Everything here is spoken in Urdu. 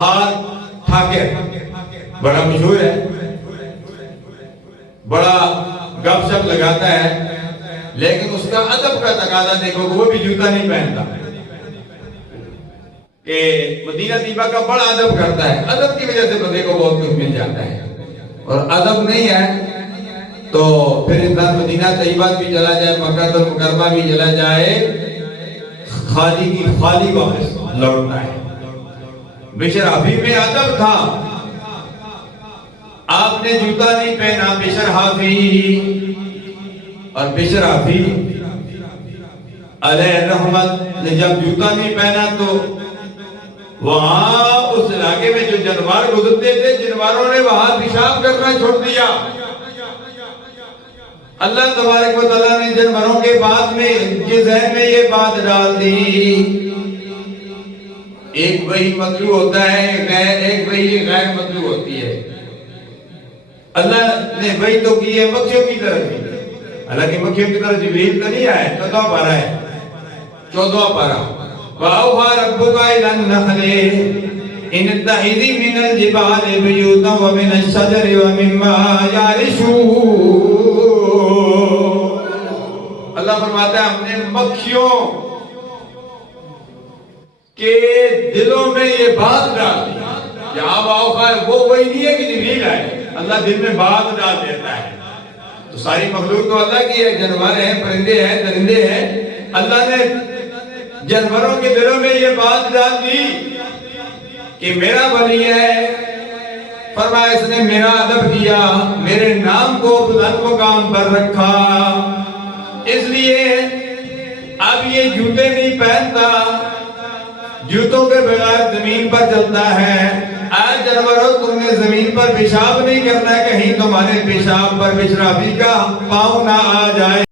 ٹھاکر بڑا مشہور ہے، بڑا گپ شپ لگاتا ہے، لیکن اس کا ادب کا تقاضا دیکھو کہ وہ بھی جوتا نہیں پہنتا، کہ مدینہ طیبہ کا بڑا ادب کرتا ہے۔ ادب کی وجہ سے بندے کو بہت کچھ مل جاتا ہے، اور ادب نہیں ہے تو پھر انسان مدینہ طیبہ بھی چلا جائے، مکہ المکرمہ بھی چلا جائے، خالی کی خالی واپس لوٹتا ہے۔ بشر حافی میں ادب تھا، آپ نے جوتا نہیں پہنا بشر حافی، اور بشر حافی علیہ الرحمت نے جب جوتا نہیں پہنا تو وہاں اس علاقے میں جو جانور گزرتے تھے، جانوروں نے وہاں پیشاب کرنا چھوڑ دیا۔ اللہ تبارک و تعالیٰ نے جانوروں کے بعد میں ان کے ذہن میں یہ بات ڈال دی، ایک وہی مطلوب ہوتا ہے، ایک وہی غیر مطلوب ہوتی ہے۔ اللہ نے وہی تو کی ہے مکھیوں کی طرف بھی، حالانکہ مکھیوں کی طرف جبریل تو نہیں آئے، 14 پارہ ہے، 14 پارہ۔ وَأَوْحَىٰ رَبُّكَ إِلَى النَّخْلِ إِنِ اتَّخِذِي مِنَ الْجِبَالِ بُيُوتًا وَمِنَ الشَّجَرِ وَمِمَّا يَعْرِشُونَ۔ اللہ فرماتا ہے ہم نے مکھیوں کے دلوں میں یہ بات ڈال دی، یہاں وہ وہی نہیں ہے کہ جبریل آئے، اللہ دل میں بات ڈال دیتا ہے۔ تو ساری مخلوق تو اللہ کی ہے، جانور ہیں، پرندے ہیں، درندے ہیں، اللہ نے جانوروں کے دلوں میں یہ بات ڈال دی کہ میرا ولی ہے، فرمایا اس نے میرا ادب کیا، میرے نام کو بلند مقام پر رکھا، اس لیے اب یہ جوتے نہیں پہنتا، جوتوں کے بغیر زمین پر چلتا ہے۔ آج جانوروں تم نے زمین پر پیشاب نہیں کرنا، کہیں تمہارے پیشاب پر بشر حافی کا پاؤں نہ آ جائے۔